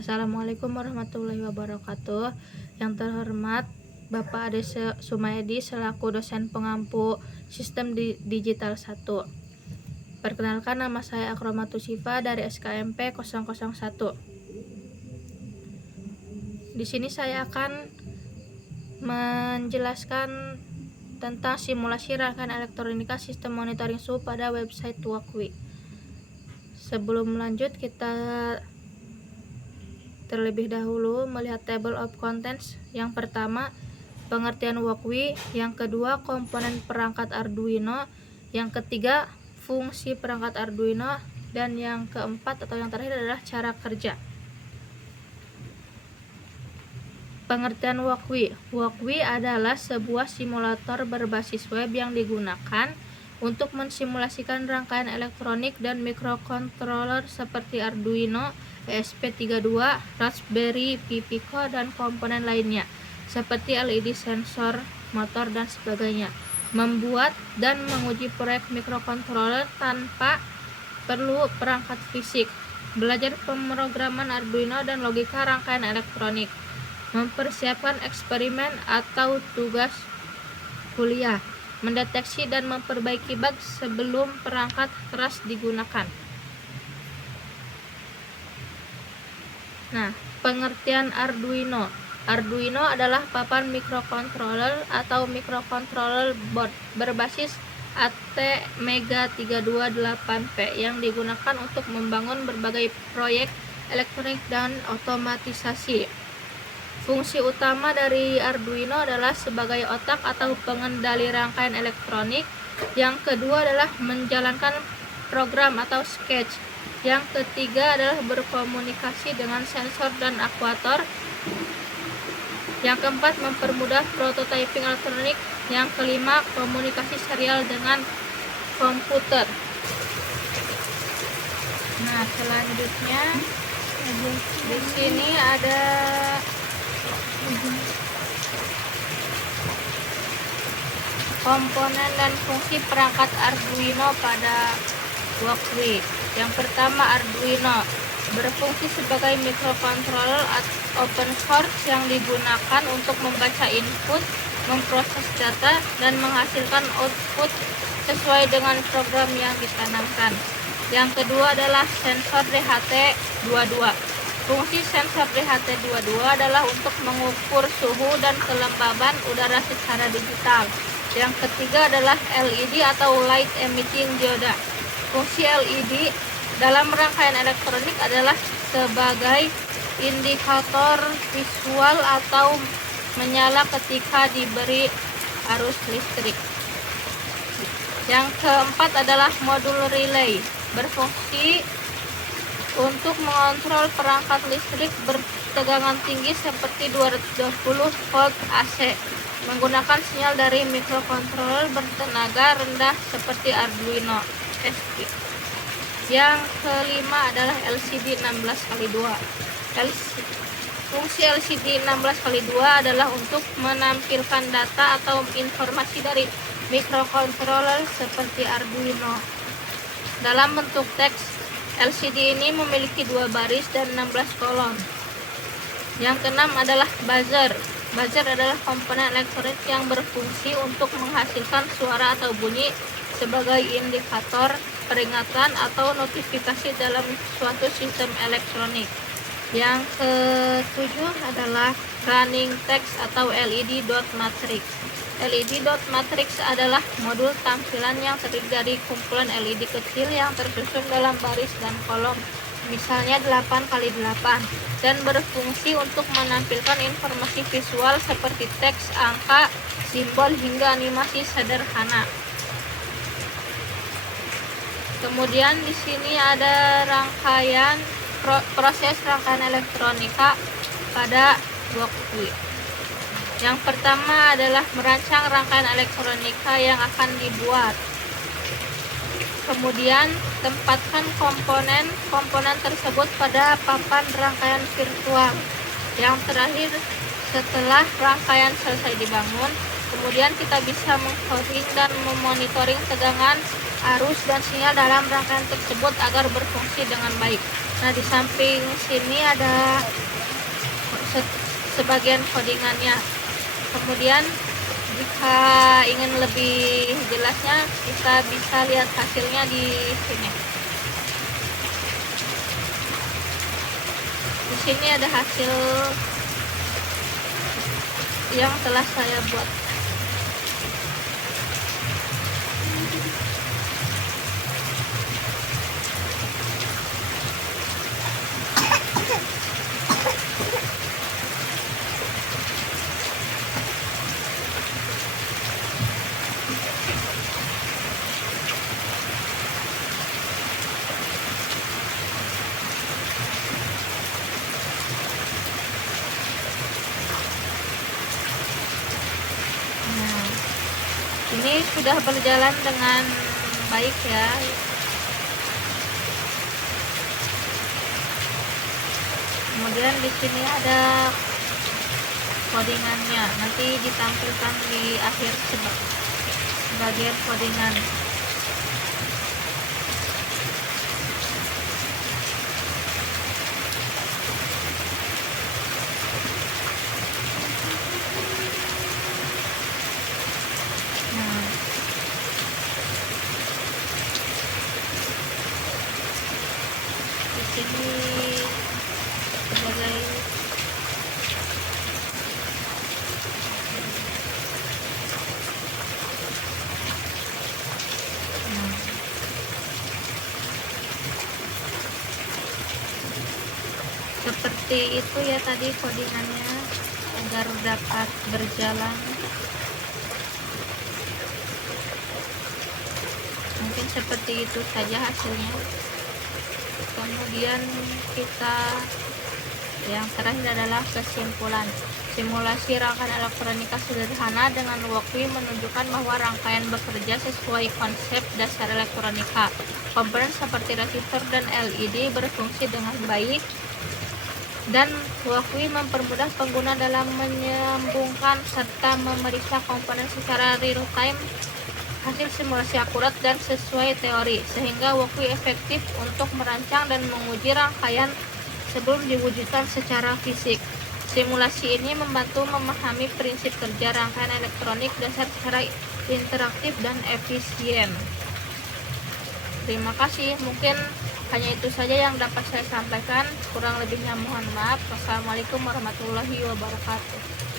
Assalamualaikum warahmatullahi wabarakatuh. Yang terhormat Bapak Ade Sumayadi selaku dosen pengampu Sistem Digital 1. Perkenalkan, nama saya Akromatus Sifa dari SKMP 001. Di sini saya akan menjelaskan tentang simulasi rangkaian elektronika sistem monitoring suhu pada website WAKWI. Sebelum lanjut, kita terlebih dahulu melihat table of contents. Yang pertama, pengertian WAKWI. Yang kedua, komponen perangkat Arduino. Yang ketiga, fungsi perangkat Arduino. Dan yang keempat atau yang terakhir adalah cara kerja. Pengertian WAKWI. WAKWI adalah sebuah simulator berbasis web yang digunakan untuk mensimulasikan rangkaian elektronik dan microcontroller seperti Arduino, ESP32, Raspberry Pi Pico, dan komponen lainnya seperti LED sensor, motor, dan sebagainya. Membuat dan menguji proyek microcontroller tanpa perlu perangkat fisik. Belajar pemrograman Arduino dan logika rangkaian elektronik. Mempersiapkan eksperimen atau tugas kuliah. Mendeteksi dan memperbaiki bug sebelum perangkat keras digunakan. Nah, pengertian Arduino. Arduino adalah papan microcontroller atau microcontroller board berbasis ATmega328P yang digunakan untuk membangun berbagai proyek elektronik dan otomatisasi. Fungsi utama dari Arduino adalah sebagai otak atau pengendali rangkaian elektronik. Yang kedua adalah menjalankan program atau sketch. Yang ketiga adalah berkomunikasi dengan sensor dan aktuator. Yang keempat, mempermudah prototyping elektronik. Yang kelima, komunikasi serial dengan komputer. Nah, selanjutnya di sini ada komponen dan fungsi perangkat Arduino pada WAKWI. Yang pertama, Arduino berfungsi sebagai microcontroller open source yang digunakan untuk membaca input, memproses data, dan menghasilkan output sesuai dengan program yang ditanamkan. Yang kedua adalah sensor DHT22. Fungsi sensor DHT22 adalah untuk mengukur suhu dan kelembaban udara secara digital. Yang ketiga adalah LED atau Light Emitting Diode. Fungsi LED dalam rangkaian elektronik adalah sebagai indikator visual atau menyala ketika diberi arus listrik. Yang keempat adalah modul relay, berfungsi untuk mengontrol perangkat listrik bertegangan tinggi seperti 220 volt AC menggunakan sinyal dari microcontroller bertenaga rendah seperti Arduino SP. Yang kelima adalah LCD 16x2. Fungsi LCD 16x2 adalah untuk menampilkan data atau informasi dari microcontroller seperti Arduino dalam bentuk teks. LCD ini memiliki 2 baris dan 16 kolom. Yang keenam adalah buzzer. Buzzer adalah komponen elektronik yang berfungsi untuk menghasilkan suara atau bunyi sebagai indikator peringatan atau notifikasi dalam suatu sistem elektronik. Yang ketujuh adalah running text atau LED dot matrix. LED dot matrix adalah modul tampilan yang terdiri dari kumpulan LED kecil yang tersusun dalam baris dan kolom, misalnya 8x8, dan berfungsi untuk menampilkan informasi visual seperti teks, angka, simbol, hingga animasi sederhana. Kemudian di sini ada rangkaian proses rangkaian elektronika pada WAKWI. Yang pertama adalah merancang rangkaian elektronika yang akan dibuat. Kemudian tempatkan komponen tersebut pada papan rangkaian virtual. Yang terakhir, setelah rangkaian selesai dibangun, kemudian kita bisa mengcoding dan memonitoring tegangan, arus, dan sinyal dalam rangkaian tersebut agar berfungsi dengan baik. Nah, di samping sini ada sebagian codingannya. Kemudian jika ingin lebih jelasnya, kita bisa lihat hasilnya di sini. Di sini ada hasil yang telah saya buat. Nah, ini sudah berjalan dengan baik ya. Kemudian di sini ada codingannya, nanti ditampilkan di akhir sebagian codingan. Nah, di sini sebagai seperti itu ya tadi codingannya agar dapat berjalan. Mungkin seperti itu saja hasilnya. Kemudian kita yang terakhir adalah kesimpulan. Simulasi rangkaian elektronika sederhana dengan WalkMe menunjukkan bahwa rangkaian bekerja sesuai konsep dasar elektronika. Komponen seperti resistor dan LED berfungsi dengan baik, dan WalkMe mempermudah pengguna dalam menyambungkan serta memeriksa komponen secara real time. Hasil simulasi akurat dan sesuai teori, sehingga WalkMe efektif untuk merancang dan menguji rangkaian sebelum diwujudkan secara fisik. Simulasi ini membantu memahami prinsip kerja rangkaian elektronik dasar secara interaktif dan efisien. Terima kasih, mungkin hanya itu saja yang dapat saya sampaikan. Kurang lebihnya mohon maaf. Wassalamualaikum warahmatullahi wabarakatuh.